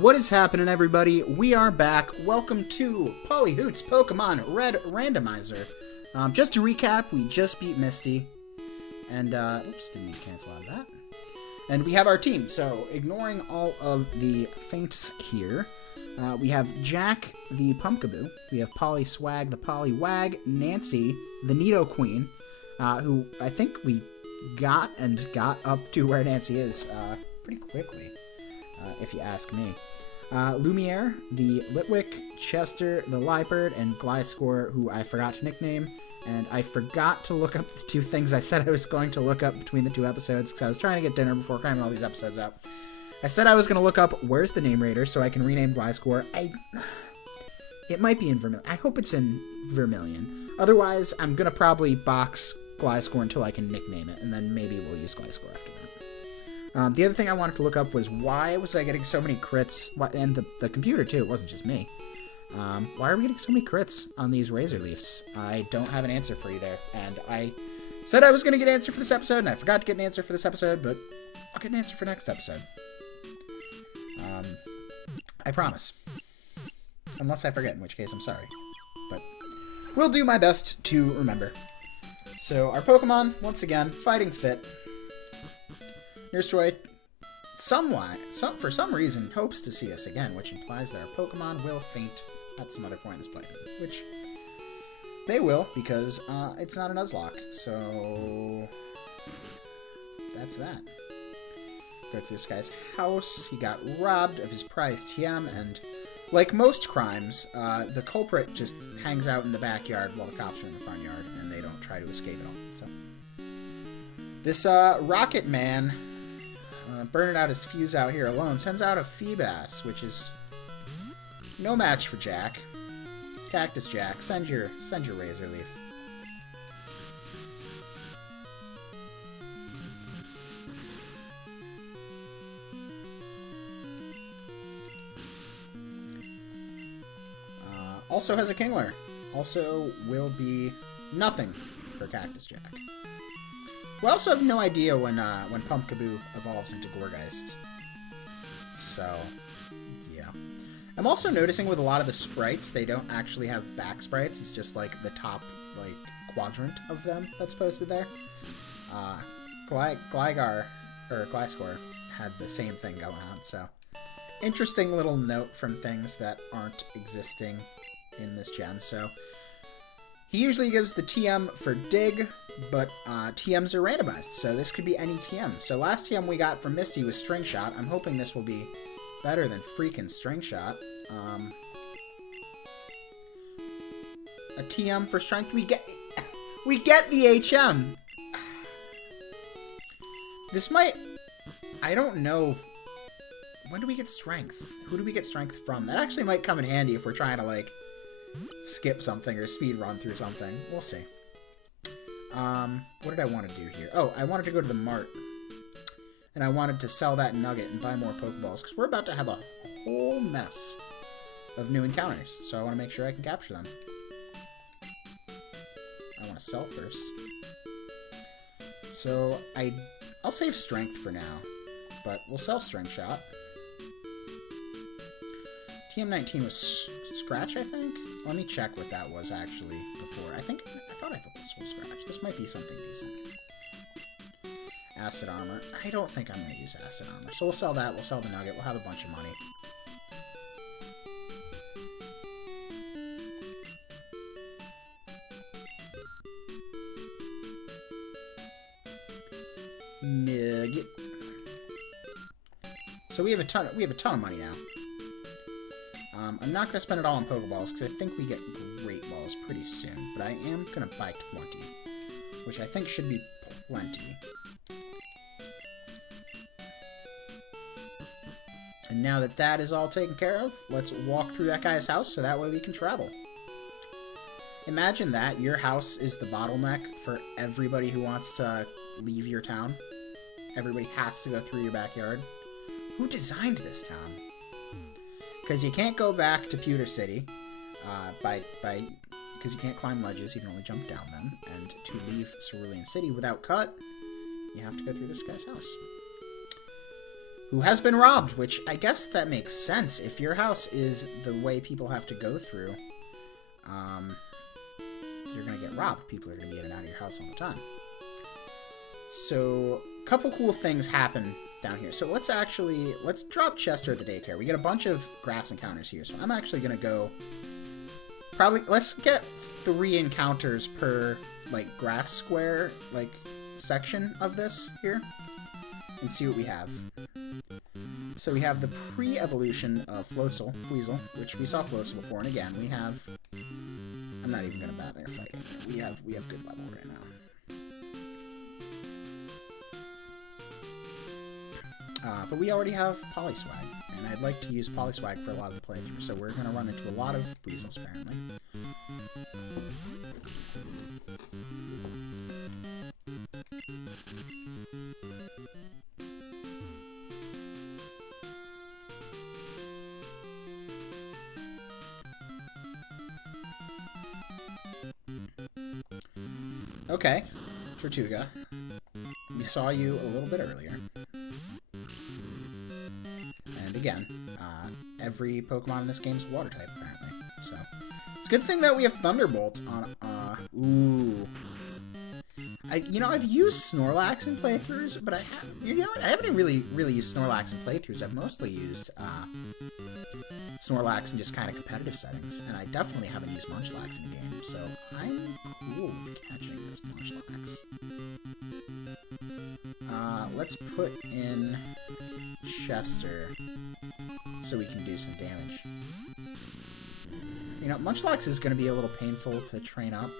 What is happening, everybody? We are back. Welcome to Polyhoot's Pokemon Red Randomizer. Just to recap, we just beat Misty. And, oops, didn't need to cancel out of that. And we have our team, so ignoring all of the feints here, we have Jack, the Pumpkaboo. We have Polly Swag, the Poliwag, Nancy, the Nidoqueen, who I think we got up to where Nancy is pretty quickly, if you ask me. Lumiere, the Litwick, Chester, the Liepard, and Gliscor, who I forgot to nickname. And I forgot to look up the two things I said I was going to look up between the two episodes, because I was trying to get dinner before cramming all these episodes out. I said I was going to look up where's the name raider so I can rename Gliscor. It might be in Vermilion. I hope it's in Vermilion. Otherwise, I'm going to probably box Gliscor until I can nickname it, and then maybe we'll use Gliscor after that. The other thing I wanted to look up was why was I getting so many crits, and the computer too, it wasn't just me. Why are we getting so many crits on these Razor Leafs? I don't have an answer for you there, and I said I was going to get an answer for this episode, and I forgot to get an answer for this episode, but I'll get an answer for next episode. I promise. Unless I forget, in which case I'm sorry. But we'll do my best to remember. So, our Pokemon, once again, fighting fit. Nurse Joy, for some reason, hopes to see us again, which implies that our Pokemon will faint at some other point in this playthrough. Which, they will, because it's not a Nuzlocke. So, that's that. Go through this guy's house. He got robbed of his prized TM, and like most crimes, the culprit just hangs out in the backyard while the cops are in the front yard, and they don't try to escape at all. So, this Rocket Man, burning out his fuse out here alone, sends out a Feebas, which is no match for Jack. Cactus Jack, send your Razor Leaf. Also has a Kingler. Also will be nothing for Cactus Jack. We also have no idea when Pumpkaboo evolves into Gourgeist. So, yeah. I'm also noticing with a lot of the sprites, they don't actually have back sprites. It's just like the top quadrant of them that's posted there. Gliscor had the same thing going on. So, interesting little note from things that aren't existing in this gen. So, he usually gives the TM for Dig, but TMs are randomized, so this could be any TM. So last TM we got from Misty was String Shot. I'm hoping this will be better than freaking String Shot. A TM for Strength. We get the HM. This might... I don't know. When do we get Strength? Who do we get Strength from? That actually might come in handy if we're trying to, skip something or speed run through something. We'll see. What did I want to do here? Oh, I wanted to go to the mart. And I wanted to sell that nugget and buy more Pokeballs, because we're about to have a whole mess of new encounters. So I want to make sure I can capture them. I want to sell first. So I'll save Strength for now, but we'll sell String Shot. TM19 was Scratch, I think? Let me check what that was actually before. I thought this was Scratch. This might be something decent. Acid Armor. I don't think I'm going to use Acid Armor. So we'll sell that. We'll sell the Nugget. We'll have a bunch of money. Nugget. So we have a ton of money now. I'm not going to spend it all on Pokeballs, because I think we get Great Balls pretty soon. But I am going to buy 20, which I think should be plenty. And now that that is all taken care of, let's walk through that guy's house so that way we can travel. Imagine that your house is the bottleneck for everybody who wants to leave your town. Everybody has to go through your backyard. Who designed this town? Because you can't go back to Pewter City because you can't climb ledges, you can only jump down them. And to leave Cerulean City without cut, you have to go through this guy's house. who has been robbed, which I guess that makes sense. If your house is the way people have to go through, you're going to get robbed. People are going to be in and out of your house all the time. So, a couple cool things happen down here. So let's drop Chester at the daycare. We get a bunch of grass encounters here. So I'm actually going to go, let's get 3 encounters per, like, grass square, like, section of this here. And see what we have. So we have the pre-evolution of Weasel, which we saw Floatzel before, and again, we have... I'm not even going to bother fighting. We have good level right now. But we already have Polyswag, and I'd like to use Polyswag for a lot of the playthrough, so we're going to run into a lot of Weasels, apparently. Okay, Tortuga. We saw you a little bit earlier. And again, every Pokemon in this game is water type, apparently. So, it's a good thing that we have Thunderbolt on, ooh. I've used Snorlax in playthroughs, but I haven't really used Snorlax in playthroughs. I've mostly used, Snorlax in just kind of competitive settings, and I definitely haven't used Munchlax in the game, so I'm cool with catching this Munchlax. Let's put in Chester so we can do some damage. Munchlax is going to be a little painful to train up.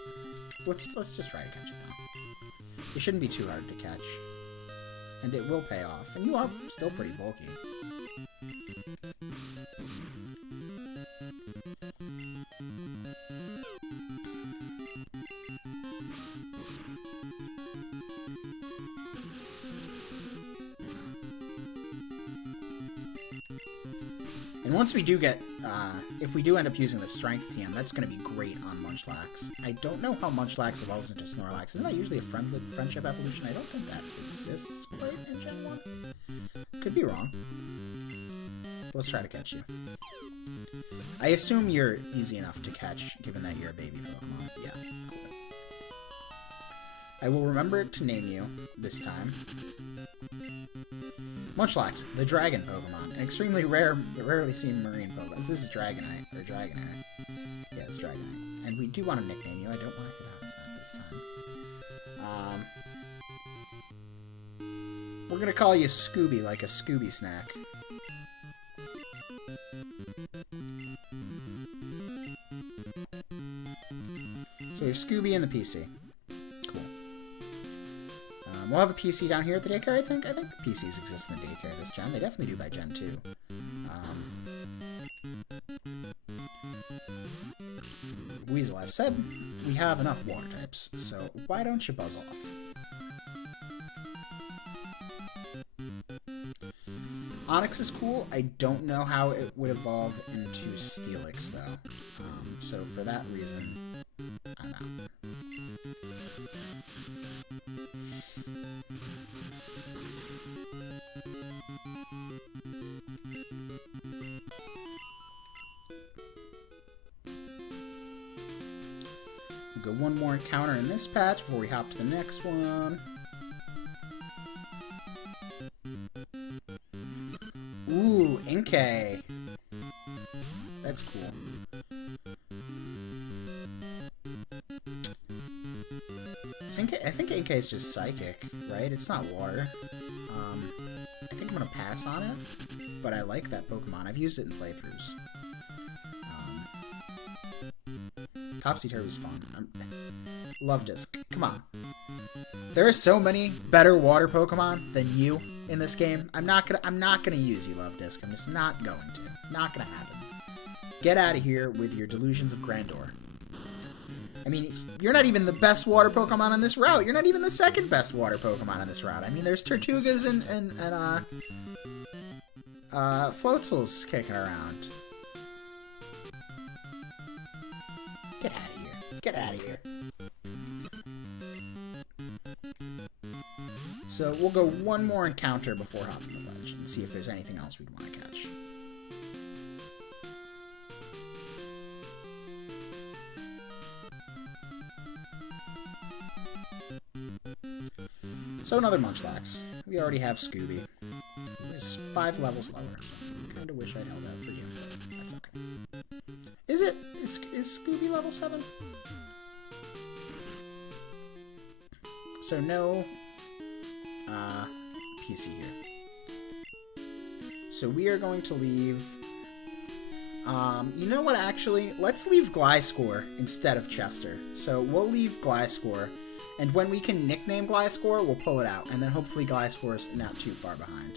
Let's just try to catch it now. It shouldn't be too hard to catch, and it will pay off, and you are still pretty bulky. And once we do get, if we do end up using the Strength TM, that's going to be great on Munchlax. I don't know how Munchlax evolves into Snorlax. Isn't that usually a friendship evolution? I don't think that exists quite in Gen 1. Could be wrong. Let's try to catch you. I assume you're easy enough to catch, given that you're a baby Pokemon. Yeah, cool. I will remember to name you this time. Munchlax, the dragon Pokemon, an extremely rarely seen marine Pokemon. This is Dragonite, or Dragonair. Yeah, it's Dragonite. And we do want to nickname you. I don't want to get out of that this time. We're going to call you Scooby, like a Scooby snack. So we have Scooby and the PC. Cool. We'll have a PC down here at the daycare, I think. I think PCs exist in the daycare this gen. They definitely do by Gen 2. Weasel, I've said we have enough water types, so why don't you buzz off? Onix is cool. I don't know how it would evolve into Steelix, though. So for that reason, I'm out. We'll go one more encounter in this patch before we hop to the next one. Ooh, Inkay. That's cool. I think Inkay is just psychic, right? It's not water. I think I'm gonna pass on it, but I like that Pokemon. I've used it in playthroughs. Topsy-Turvy's fun. Love Disc. Come on. There are so many better water Pokemon than you in this game. I'm not gonna use you, Love Disc. I'm just not going to. Not gonna happen. Get out of here with your delusions of grandeur. I mean, you're not even the best water Pokemon on this route. You're not even the second best water Pokemon on this route. I mean, there's Tortugas and Floatzels kicking around. Get out of here. Get out of here. So we'll go one more encounter before hopping the Legends. see if there's anything else we'd want to catch. So another Munchlax. We already have Scooby. He's 5 levels lower. So kind of wish I'd held out for you, but that's okay. Is it? Is Scooby level 7? So no PC here. So we are going to leave... you know what, actually? Let's leave Gliscor instead of Chester. So we'll leave Gliscor. And when we can nickname Gliscor, we'll pull it out. And then hopefully Gliscor's not too far behind.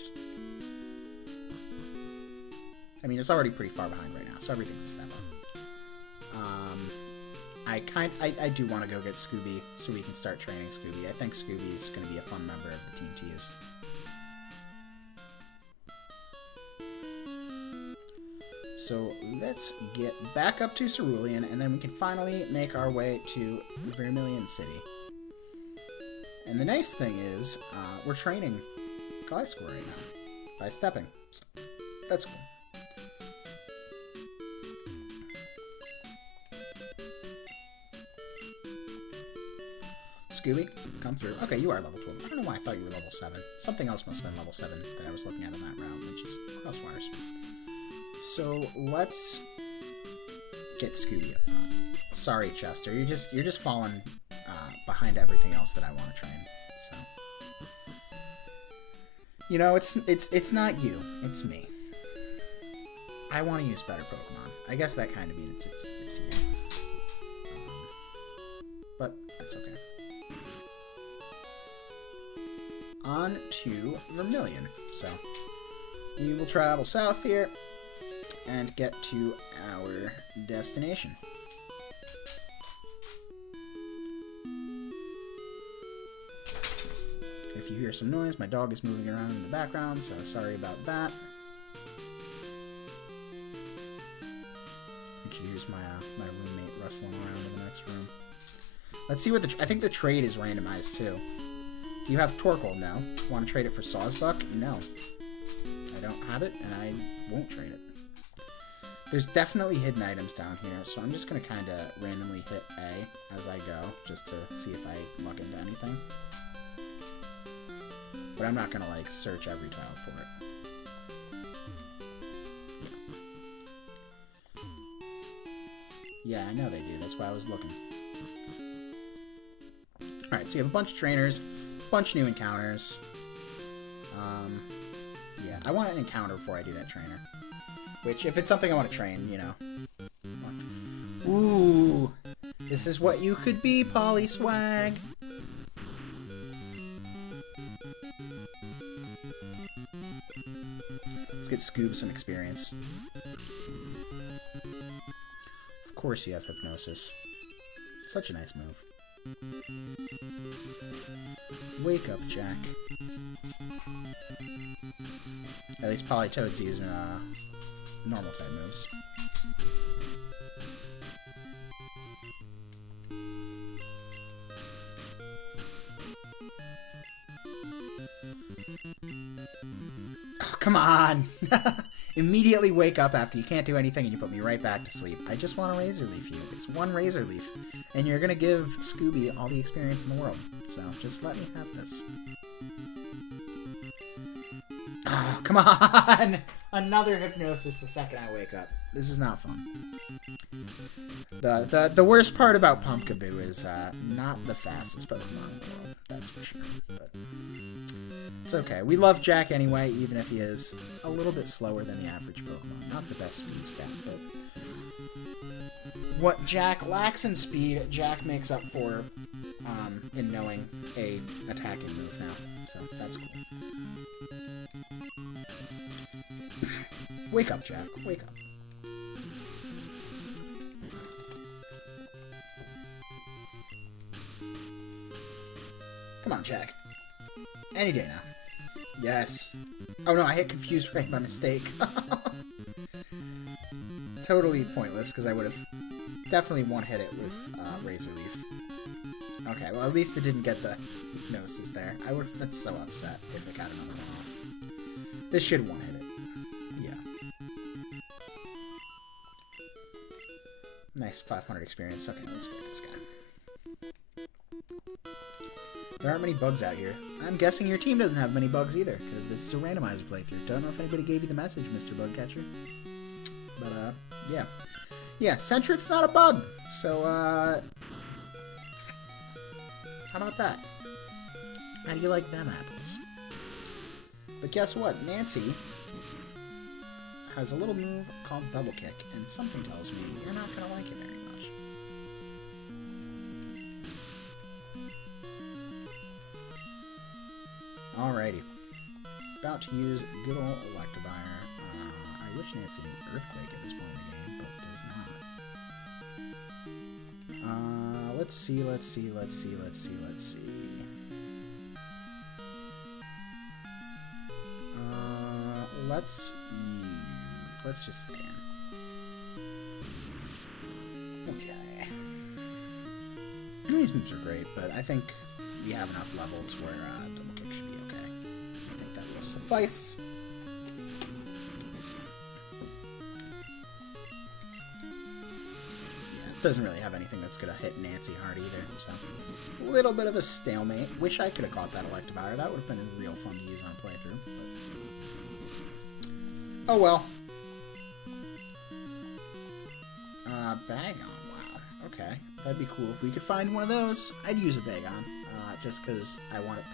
I mean, it's already pretty far behind right now, so everything's a step up. I do want to go get Scooby so we can start training Scooby. I think Scooby's going to be a fun member of the team to use. So let's get back up to Cerulean, and then we can finally make our way to Vermilion City. And the nice thing is, we're training Gliscor right now by stepping. So that's cool. Scooby, come through. Okay, you are level 12. I don't know why I thought you were level 7. Something else must have been level 7 that I was looking at on that route, which is crosswires. So let's get Scooby up front. Sorry, Chester, you're just falling behind everything else that I want to train. So you know, it's not you, it's me. I want to use better Pokemon. I guess that kind of means it's you. But it's okay. On to Vermilion. So we will travel south here and get to our destination. If you hear some noise, my dog is moving around in the background, so sorry about that. I think you use my roommate rustling around in the next room. Let's see what I think the trade is randomized too. You have Torkoal now. Want to trade it for Sawsbuck? No. I don't have it, and I won't trade it. There's definitely hidden items down here, so I'm just going to kind of randomly hit A as I go, just to see if I luck into anything. But I'm not going to, like, search every tile for it. Yeah, I know they do. That's why I was looking. Alright, so you have a bunch of trainers, a bunch of new encounters. Yeah, I want an encounter before I do that trainer. Which, if it's something I want to train, you know. Ooh! This is what you could be, Polyswag! Let's get Scoob some experience. Of course you have Hypnosis. Such a nice move. Wake up, Jack. At least Politoed's using normal type moves. Oh, come on! Immediately wake up after you can't do anything and you put me right back to sleep. I just want to Razor Leaf you. It's one Razor Leaf. And you're gonna give Scooby all the experience in the world. So, just let me have this. Oh, come on! Another Hypnosis the second I wake up. This is not fun. The worst part about Pumpkaboo is not the fastest Pokemon in the world. That's for sure. But it's okay. We love Jack anyway, even if he is a little bit slower than the average Pokemon. Not the best speed stat, but what Jack lacks in speed, Jack makes up for in knowing a attacking move now. So that's cool. Wake up, Jack. Wake up. Come on, Jack. Any day now. Yes. Oh no, I hit Confused Ray by mistake. Totally pointless, because I would have definitely one-hit it with Razor Leaf. Okay, well at least it didn't get the Hypnosis there. I would have been so upset if it got another one off. This should one-hit it. Yeah. Nice 500 experience. Okay, let's fight this guy. There aren't many bugs out here. I'm guessing your team doesn't have many bugs either, because this is a randomizer playthrough. Don't know if anybody gave you the message, Mr. Bugcatcher. But, yeah. Yeah, Centrit's not a bug. So, how about that? How do you like them apples? But guess what? Nancy has a little move called Double Kick, and something tells me you're not going to like it very much. Alrighty. About to use good old Electivire. I wish Nancy knew Earthquake at this point in the game, but does not. Let's see. Let's just stay in. Okay. These moves are great, but I think we have enough levels where Double Kick should be okay. I think that will suffice. Yeah, it doesn't really have anything that's gonna hit Nancy hard either, so a little bit of a stalemate. Wish I could have caught that Electivire. That would have been real fun to use on a playthrough. But... oh well. Bagon. Wow. Okay. That'd be cool if we could find one of those. I'd use a Bagon. Just because I want it.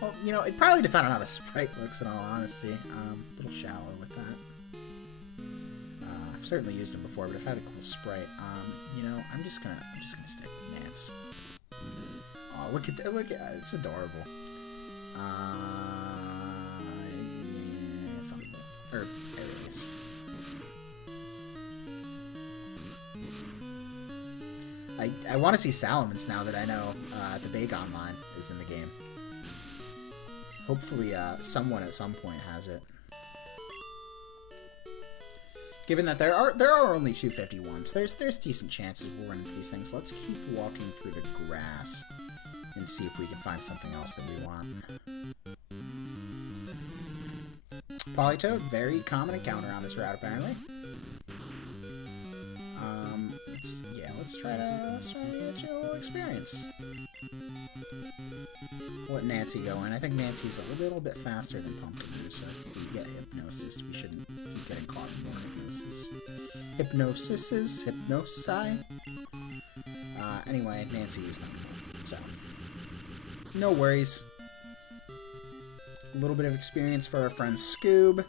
Well, you know, it'd probably depend on how the sprite looks, in all honesty. A little shallow with that. I've certainly used them before, but I've had a cool sprite. You know, I'm just gonna stick with Nance. Oh, look at that! Look at it's adorable. Or areas. I want to see Salamence now that I know the Bagon line is in the game. Hopefully someone at some point has it. Given that there are only 251s, there's decent chances we'll run into these things. Let's keep walking through the grass and see if we can find something else that we want. Politoed, very common encounter on this route apparently. Let's try to get you a little experience. We'll let Nancy go in. I think Nancy's a little bit faster than Pumpkin, so if we get Hypnosis, we shouldn't keep getting caught in more Hypnosis. Hypnosi. Anyway, Nancy used them. So, no worries. A little bit of experience for our friend Scoob.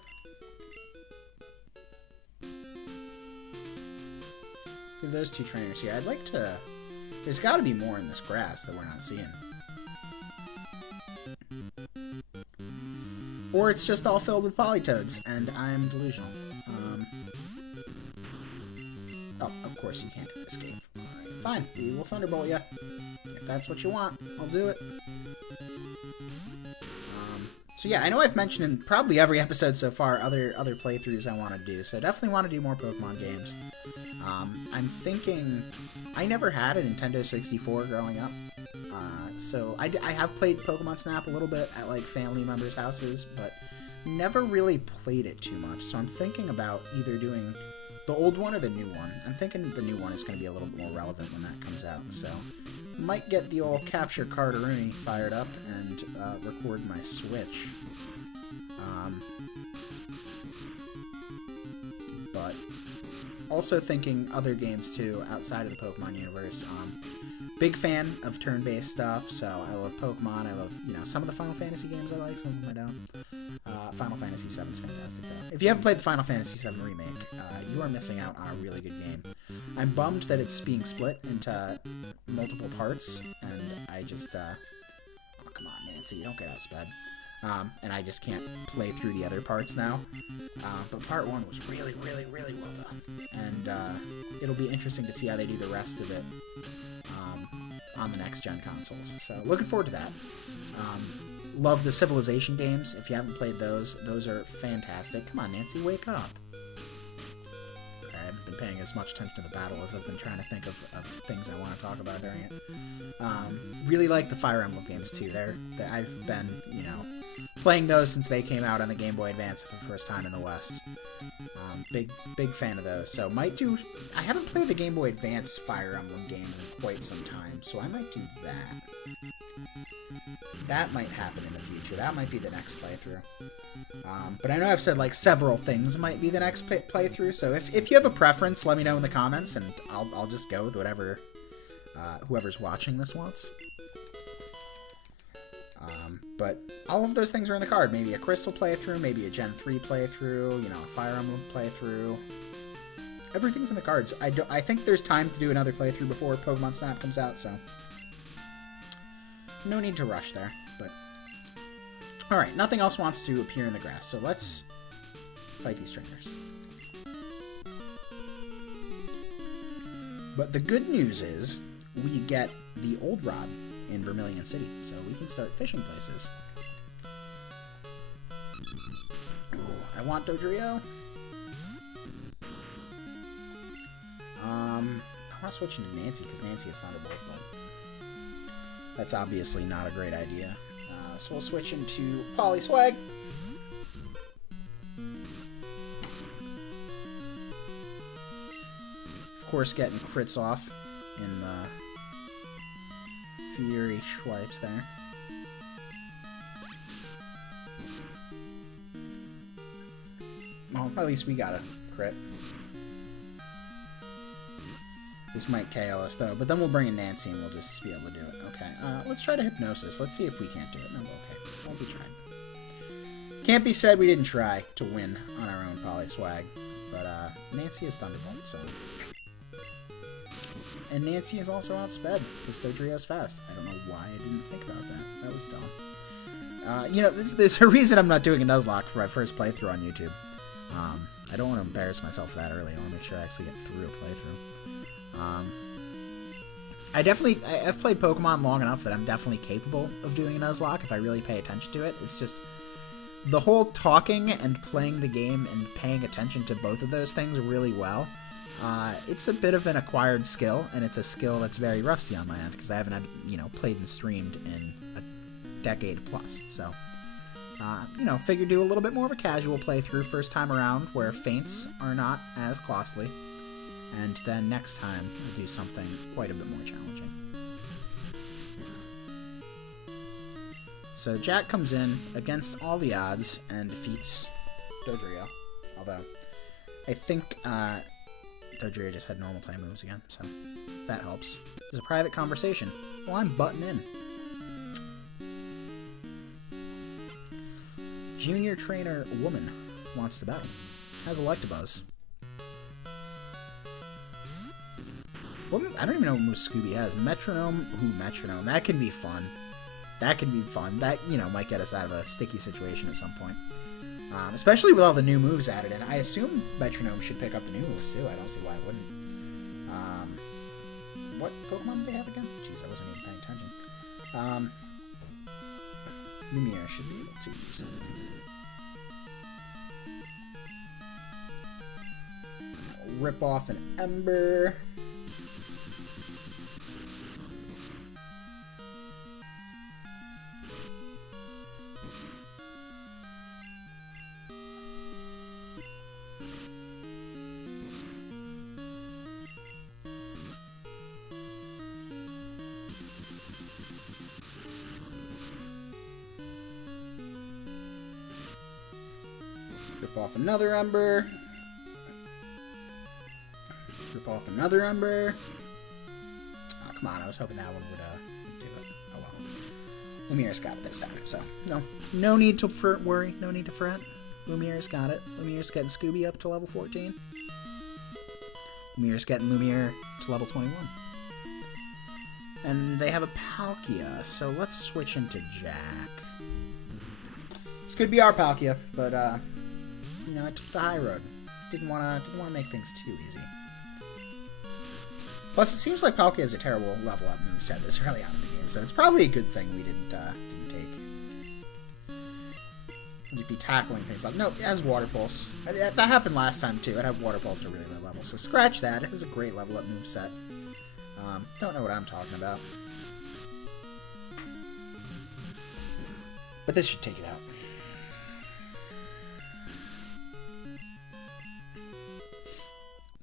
We have those two trainers here. I'd like to... there's got to be more in this grass that we're not seeing. Or it's just all filled with Politoads, and I'm delusional. Oh, of course you can't escape. Alright, fine. We will Thunderbolt you. If that's what you want, I'll do it. So yeah, I know I've mentioned in probably every episode so far other playthroughs I want to do, so I definitely want to do more Pokemon games. I'm thinking... I never had a Nintendo 64 growing up, so I have played Pokemon Snap a little bit at like family members' houses, but never really played it too much, so I'm thinking about either doing the old one or the new one. I'm thinking the new one is going to be a little more relevant when that comes out, so might get the old Capture Cardaroonie fired up and record my Switch. But also thinking other games too outside of the Pokemon universe. Big fan of turn-based stuff, so I love Pokemon. I love, you know, some of the Final Fantasy games I like, some of them I don't. Final Fantasy VII is fantastic though. If you haven't played the Final Fantasy VII Remake, you are missing out on a really good game. I'm bummed that it's being split into multiple parts, and I just, oh, come on, Nancy, don't get out of bed. And I just can't play through the other parts now. But part 1 was really, really, really well done. And it'll be interesting to see how they do the rest of it on the next-gen consoles. So looking forward to that. Love the Civilization games. If you haven't played those are fantastic. Come on, Nancy, wake up. I haven't been paying as much attention to the battle as I've been trying to think of things I want to talk about during it. Really like the Fire Emblem games, too. I've been, you know, playing those since they came out on the Game Boy Advance for the first time in the West. Big fan of those. So might do... I haven't played the Game Boy Advance Fire Emblem games in quite some time, so I might do that. That might happen in the future. That might be the next playthrough. But I know I've said like several things might be the next playthrough, so if you have a preference, let me know in the comments, and I'll just go with whatever whoever's watching this wants. But all of those things are in the card. Maybe a Crystal playthrough, maybe a Gen 3 playthrough, you know, a Fire Emblem playthrough. Everything's in the cards. I think there's time to do another playthrough before Pokemon Snap comes out, so no need to rush there. But alright, nothing else wants to appear in the grass, so let's fight these trainers. But the good news is we get the Old Rod in Vermilion City, so we can start fishing places. Ooh, I want Dodrio. I want to switch into Nancy, because Nancy is Thunderbolt, but that's obviously not a great idea. So we'll switch into Polyswag. Of course, getting crits off in the Fury Swipes there. Well, at least we got a crit. This might KO us, though, but then we'll bring in Nancy and we'll just be able to do it. Okay, let's try to Hypnosis. Let's see if we can't do it. No, okay. Won't be trying. Can't be said we didn't try to win on our own Polyswag, but Nancy is Thunderbolt, so... And Nancy is also outsped, because Dodrio's fast. I don't know why I didn't think about that. That was dumb. You know, there's a reason I'm not doing a Nuzlocke for my first playthrough on YouTube. I don't want to embarrass myself that early. I want to make sure I actually get through a playthrough. I've played Pokemon long enough that I'm definitely capable of doing a Nuzlocke if I really pay attention to it. It's just the whole talking and playing the game and paying attention to both of those things really well. It's a bit of an acquired skill, and it's a skill that's very rusty on my end because I haven't had, played and streamed in a decade plus. So, figure do a little bit more of a casual playthrough first time around where feints are not as costly. And then next time, we'll do something quite a bit more challenging. So Jack comes in against all the odds and defeats Dodrio. Although, I think Dodrio just had normal type moves again, so that helps. It's a private conversation. Well, I'm butting in. Junior trainer woman wants to battle. Has Electabuzz. I don't even know what move Scooby has. Metronome. Ooh, Metronome. That can be fun. That, might get us out of a sticky situation at some point. Especially with all the new moves added in. I assume Metronome should pick up the new moves, too. I don't see why it wouldn't. What Pokemon do they have again? Jeez, I wasn't even paying attention. Lumiere should be able to do something. Rip off an Ember. Rip off another Ember. Rip off another Ember. Oh, come on. I was hoping that one would do it. Oh, well. Lumiere's got it this time, so no need to worry. No need to fret. Lumiere's got it. Lumiere's getting Scooby up to level 14. Lumiere's getting Lumiere to level 21. And they have a Palkia, so let's switch into Jack. This could be our Palkia, but I took the high road. Didn't want to make things too easy. Plus, it seems like Palkia has a terrible level up moveset this early on in the game, so it's probably a good thing we didn't take. We'd be tackling things like no, it has Water Pulse. That happened last time too. It had Water Pulse at a really low level, so scratch that. It has a great level up moveset. Don't know what I'm talking about, but this should take it out.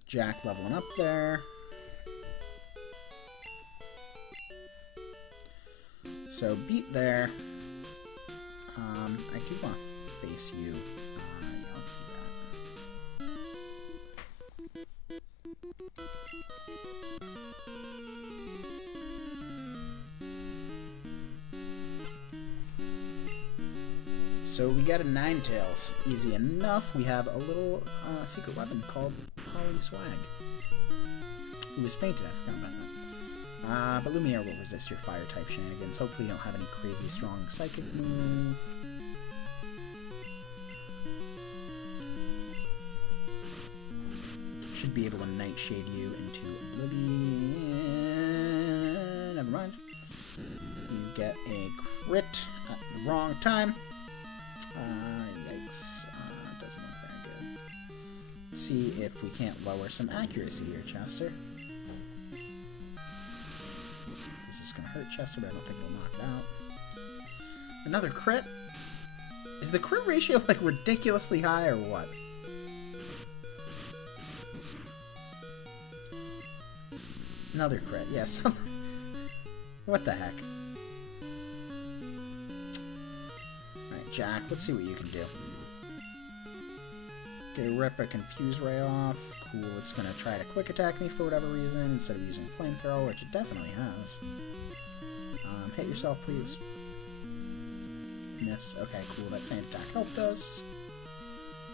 Jack leveling up there. So beat there. I do want to face you. Yeah, let's do that. So we got a Ninetales. Easy enough. We have a little secret weapon called Poly Swag. He was fainted. I forgot about that. But Lumiere will resist your fire-type shenanigans. Hopefully you don't have any crazy strong psychic move. Should be able to Nightshade you into oblivion. Never mind. You get a crit at the wrong time. Yikes. Doesn't look very good. Let's see if we can't lower some accuracy here, Chester. This is going to hurt Chester, but I don't think it'll knock it out. Another crit? Is the crit ratio, like, ridiculously high or what? Another crit, yes. What the heck? Alright, Jack, let's see what you can do. Okay, rip a Confuse Ray off. Cool, it's gonna try to quick attack me for whatever reason instead of using Flamethrower, which it definitely has. Hit yourself, please. Miss. Okay, cool, that sand attack helped us.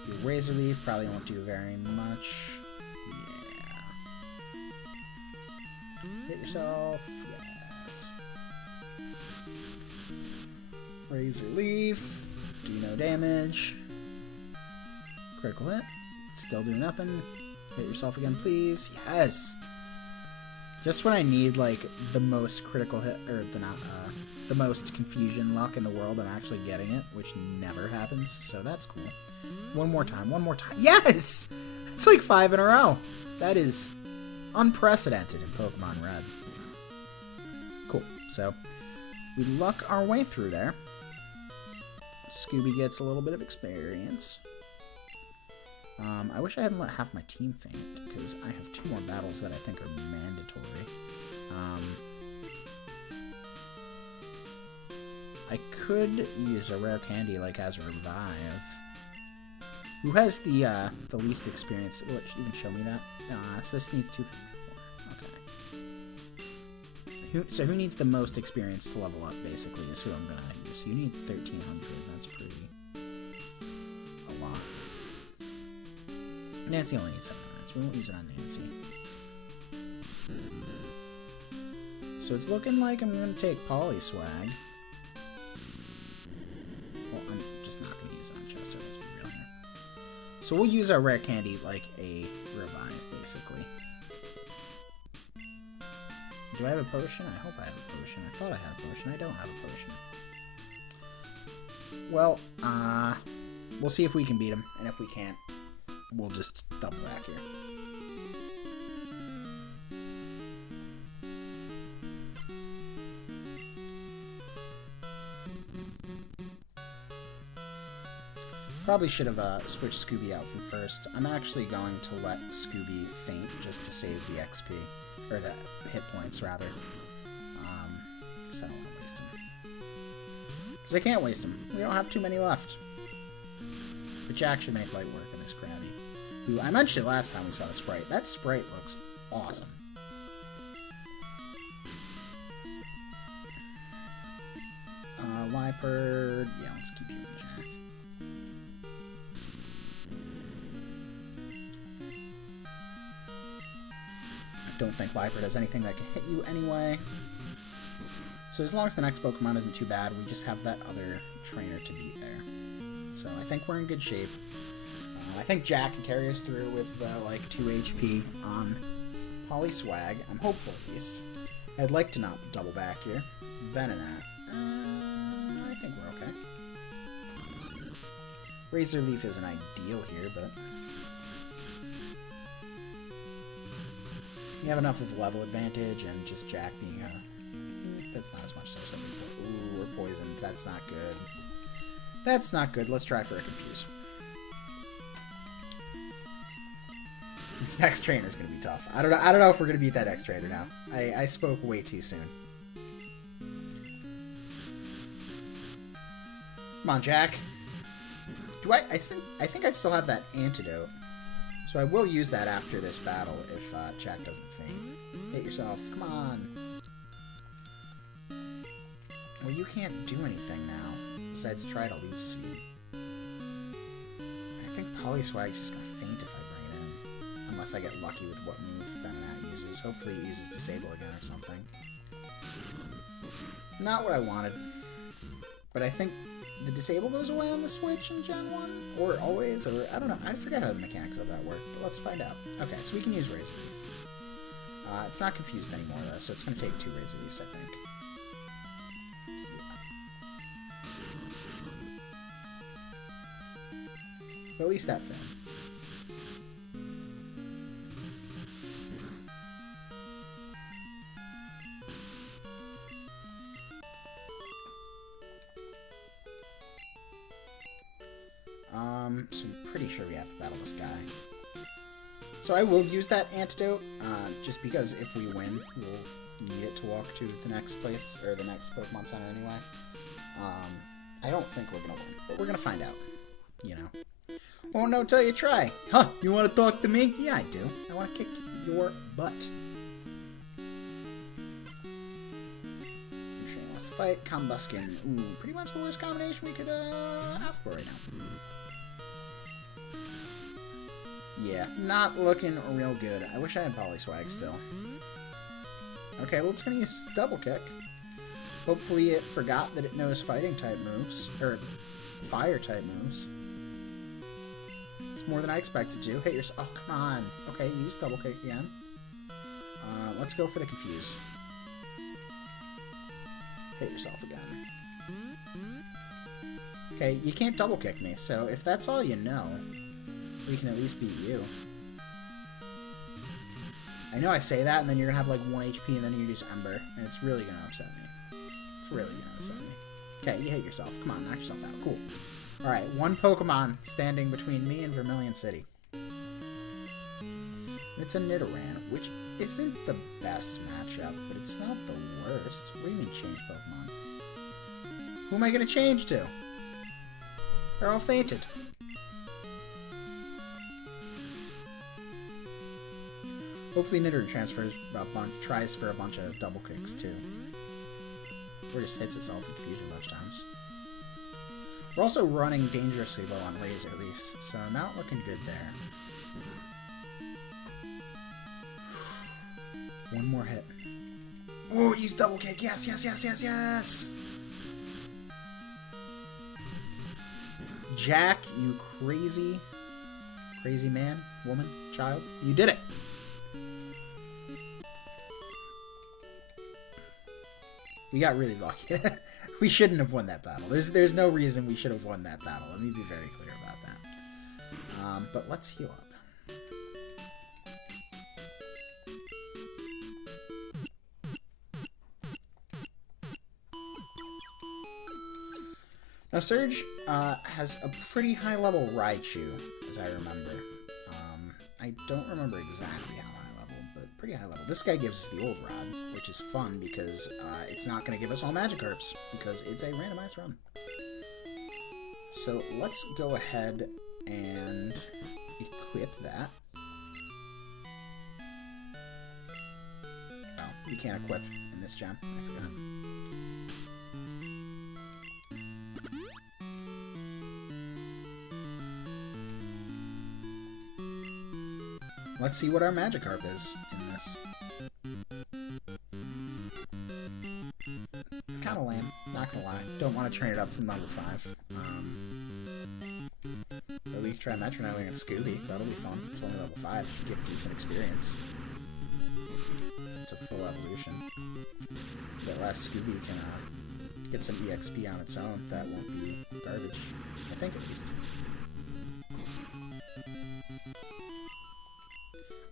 Your Razor Leaf probably won't do very much. Hit yourself. Yes. Razor Leaf. Do no damage. Critical hit. Still do nothing. Hit yourself again, please. Yes! Just when I need, like, the most critical hit, or the most confusion luck in the world, I'm actually getting it, which never happens, so that's cool. One more time, one more time. Yes! It's like 5 in a row. That is unprecedented in Pokemon Red. Cool. So, we luck our way through there. Scooby gets a little bit of experience. I wish I hadn't let half my team faint, because I have 2 more battles that I think are mandatory. I could use a rare candy, like, as a revive. Who has the least experience? Will it even show me that? So this needs 254. Okay. So who needs the most experience to level up, basically, is who I'm going to use. So you need 1,300. That's pretty... a lot. Nancy only needs 700, so we won't use it on Nancy. So it's looking like I'm going to take Polyswag. Well, I'm just not going to use it on Chester, let's be real here. So we'll use our rare candy like a revive, basically. Do I have a potion? I hope I have a potion. I thought I had a potion. I don't have a potion. Well, we'll see if we can beat him, and if we can't, we'll just double back here. Probably should have switched Scooby out from first. I'm actually going to let Scooby faint just to save the XP. Or the hit points, rather. Because I don't want to waste him. Because I can't waste him. We don't have too many left. But Jack should make light work of this Krabby. Who, I mentioned it last time we saw the Sprite. That Sprite looks awesome. Liepard. Yeah, let's keep you in Jack. I don't think Liepard has anything that can hit you anyway. So as long as the next Pokemon isn't too bad, we just have that other trainer to beat there. So I think we're in good shape. I think Jack can carry us through with like 2 HP on Polyswag. I'm hopeful at least. I'd like to not double back here. Venonat. I think we're okay. Razor Leaf isn't ideal here, but you have enough of level advantage and just Jack being a... That's not as much as I was hoping for. Ooh, we're poisoned. That's not good. That's not good. Let's try for a Confuse. This next trainer is gonna be tough. I don't know if we're gonna beat that next trainer now. I spoke way too soon. Come on, Jack. Do I think I still have that antidote. So I will use that after this battle if Jack doesn't faint. Hit yourself. Come on. Well, you can't do anything now besides try to leave seed. I think Polyswag's just gonna faint if I bring it in. Unless I get lucky with what move Feminat uses. Hopefully it uses Disable again or something. Not what I wanted. But I think the Disable goes away on the Switch in Gen 1? Or always? Or I don't know. I forget how the mechanics of that work. But let's find out. Okay, so we can use Razor Leaf. It's not confused anymore though, so it's going to take 2 Razor Leafs, I think. But at least that failed. So I'm pretty sure we have to battle this guy. So I will use that antidote, just because if we win, we'll need it to walk to the next place, or the next Pokemon Center anyway. I don't think we're gonna win, but we're gonna find out, you know. Won't know till you try. Huh, you wanna talk to me? Yeah, I do. I wanna kick your butt. Shane wants to fight. Combuskin. Ooh, pretty much the worst combination we could ask for right now. Yeah, not looking real good. I wish I had Polyswag still. Okay, well, it's gonna use Double Kick. Hopefully it forgot that it knows fighting type moves, or fire type moves. It's more than I expected to. Hit yourself. Oh, come on. Okay, use Double Kick again. Let's go for the Confuse. Hit yourself again. Okay, you can't Double Kick me, so if that's all you know, we can at least beat you. I know I say that, and then you're gonna have like 1 HP, and then you use Ember, and it's really gonna upset me. It's really gonna upset me. Okay, you hit yourself. Come on, knock yourself out. Cool. Alright, 1 Pokemon standing between me and Vermilion City. It's a Nidoran, which isn't the best matchup, but it's not the worst. What do you mean change Pokemon? Who am I gonna change to? They're all fainted. Hopefully Nidoran tries for a bunch of double kicks too. Or just hits itself in confusion a bunch of times. We're also running dangerously low on Razor Leafs, so not looking good there. 1 more hit. Oh, use double kick! Yes, yes, yes, yes, yes! Jack, you crazy man, woman, child, you did it! We got really lucky. We shouldn't have won that battle. There's no reason we should have won that battle. Let me be very clear about that. But let's heal up. Now Surge has a pretty high level Raichu, as I remember. I don't remember exactly how high level, but pretty high level. This guy gives us the Old Rod, which is fun because it's not going to give us all Magikarps, because it's a randomized run. So let's go ahead and equip that. Oh, you can't equip in this gem. I forgot. Let's see what our Magikarp is in this. Kinda lame, not gonna lie. Don't want to train it up from level 5. At least try Metronoming and Scooby. That'll be fun. It's only level 5. Should give decent experience. It's a full evolution. But last Scooby can get some EXP on its own. That won't be garbage. I think at least.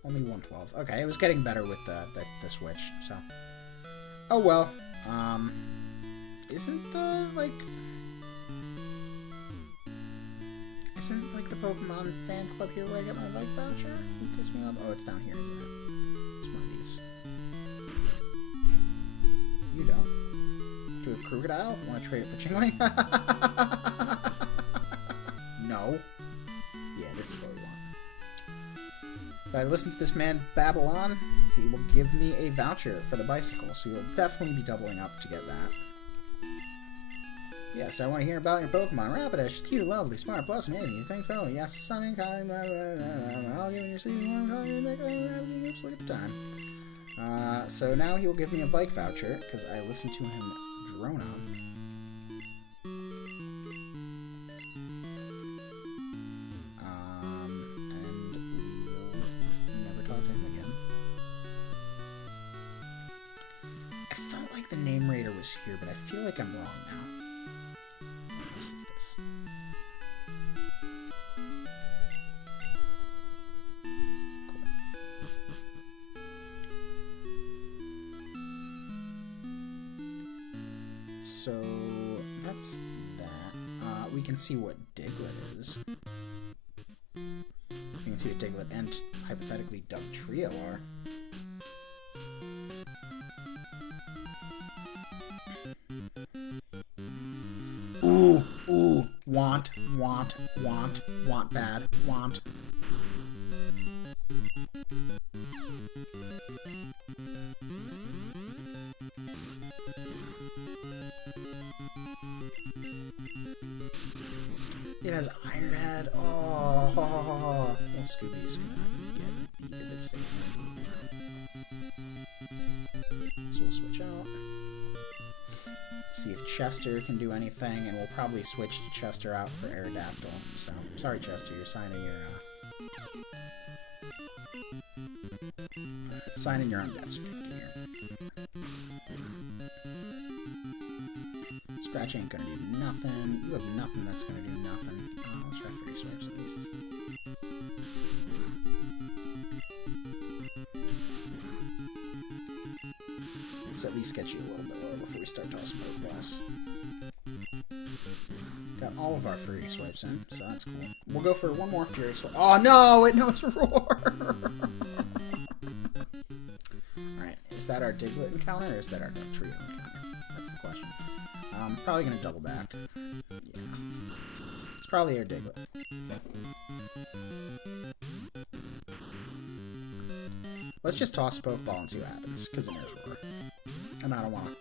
Only 112. Okay, it was getting better with the Switch, so. Oh well. Isn't the Pokemon fan club here where I get my bike voucher? Who gives me Oh, it's down here, isn't it? It's one of these. You don't. Do we have Crocodile? Want to trade it for Chingling? No. Yeah, this is what we want. If I listen to this man babble on, he will give me a voucher for the bicycle, so you'll definitely be doubling up to get that. Yes, I want to hear about your Pokemon. Rapidash, cute, lovely, smart, plus amazing. You think so? Yes, stunning, kind, blah, blah, blah, blah. I'll give you season 1, oops, look at the time. So now he will give me a bike voucher, because I listened to him drone on. And we will never talk to him again. I felt like the name raider was here, but I feel like I'm wrong now. So that's that. We can see what Diglett is. We can see what Diglett and hypothetically Dugtrio are. Ooh, ooh, want bad, want. It has Iron Head. Oh, well, Scooby's gonna get beat if it stays in. So we'll switch out. See if Chester can do anything, and we'll probably switch Chester out for Aerodactyl. So, sorry Chester, you're signing your own death certificate here. Scratch ain't gonna do nothing. You have nothing that's gonna do nothing. Let's try Free Swipes at least. Let's at least get you a little bit lower before we start tossing Pokeballs. Got all of our Free Swipes in, so that's cool. We'll go for one more Fury Swipe. Oh no! It knows Roar! Alright, is that our Diglett encounter or is that our Dugtrio encounter? That's the question. Probably gonna double back. Yeah. It's probably our Diglett. Let's just toss a Pokeball and see what happens, because it knows Roar. And I don't want to.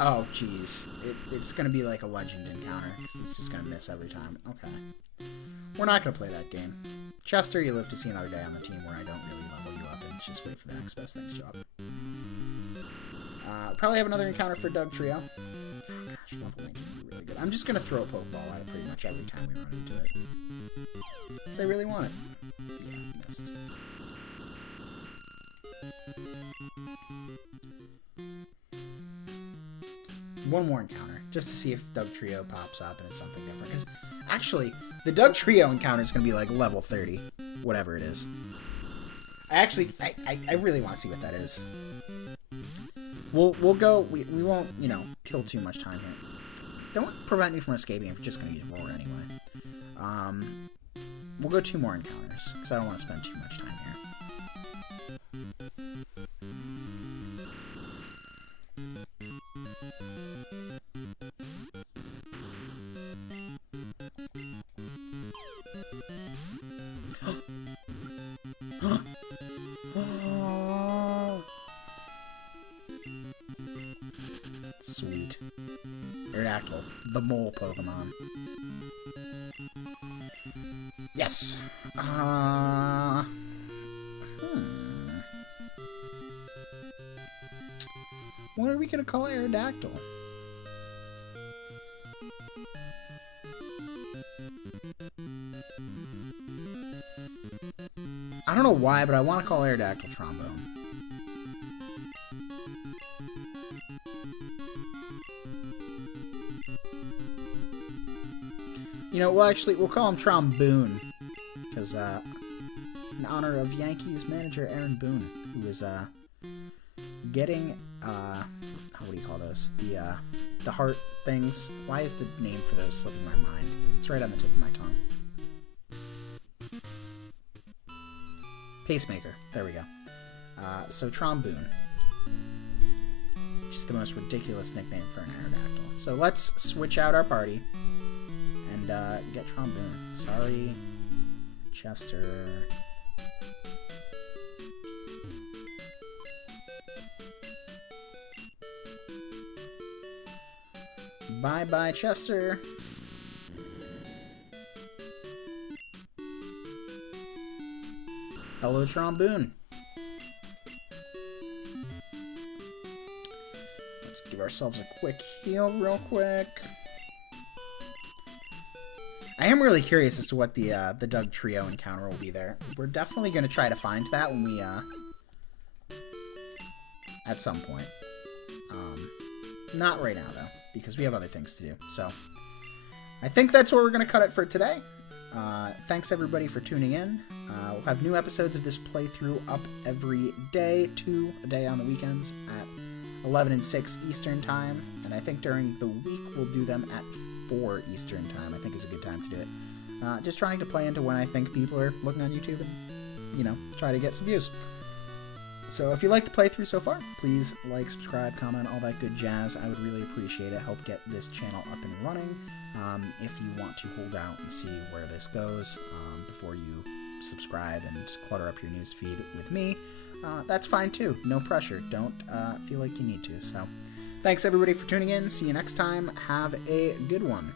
Oh, jeez. It's gonna be like a legend encounter, because it's just gonna miss every time. Okay. We're not gonna play that game. Chester, you live to see another day on the team where I don't really level you up and just wait for the next best thing to show up. Probably have another encounter for Dugtrio. Oh gosh, level link would be really good. I'm just gonna throw a Pokeball at it pretty much every time we run into it. Because I really want it. Yeah, missed. One more encounter, just to see if Dugtrio pops up and it's something different. Because actually, the Dugtrio encounter is going to be like level 30, whatever it is. I really want to see what that is. We'll go. We won't, you know, kill too much time here. Don't prevent me from escaping if you're just going to use Roar anyway. We'll go 2 more encounters because I don't want to spend too much time here. Sweet. Aerodactyl, the mole Pokemon. Yes! What are we gonna call Aerodactyl? I don't know why, but I want to call Aerodactyl Tromboone. You know, well, actually, we'll call him Tromboone. Because, in honor of Yankees manager Aaron Boone, who is, getting, what do you call those? The heart things. Why is the name for those slipping my mind? It's right on the tip of my tongue. Pacemaker. There we go. So Tromboone. Just the most ridiculous nickname for an Aerodactyl. So let's switch out our party and get Tromboone. Sorry, Chester. Bye-bye, Chester. Hello, Tromboone. Let's give ourselves a quick heal real quick. I am really curious as to what the Doug Trio encounter will be there. We're definitely going to try to find that when we, at some point. Not right now, though, because we have other things to do. So, I think that's where we're going to cut it for today. Thanks, everybody, for tuning in. We'll have new episodes of this playthrough up every day, 2 a day on the weekends at 11 and 6 Eastern Time. And I think during the week, we'll do them at 4 Eastern Time. I think is a good time to do it. Just trying to play into when I think people are looking on YouTube and, you know, try to get some views. So if you like the playthrough so far, please like, subscribe, comment, all that good jazz. I would really appreciate it. Help get this channel up and running. If you want to hold out and see where this goes before you subscribe and clutter up your news feed with me, that's fine too. No pressure. Don't feel like you need to. So thanks everybody for tuning in. See you next time. Have a good one.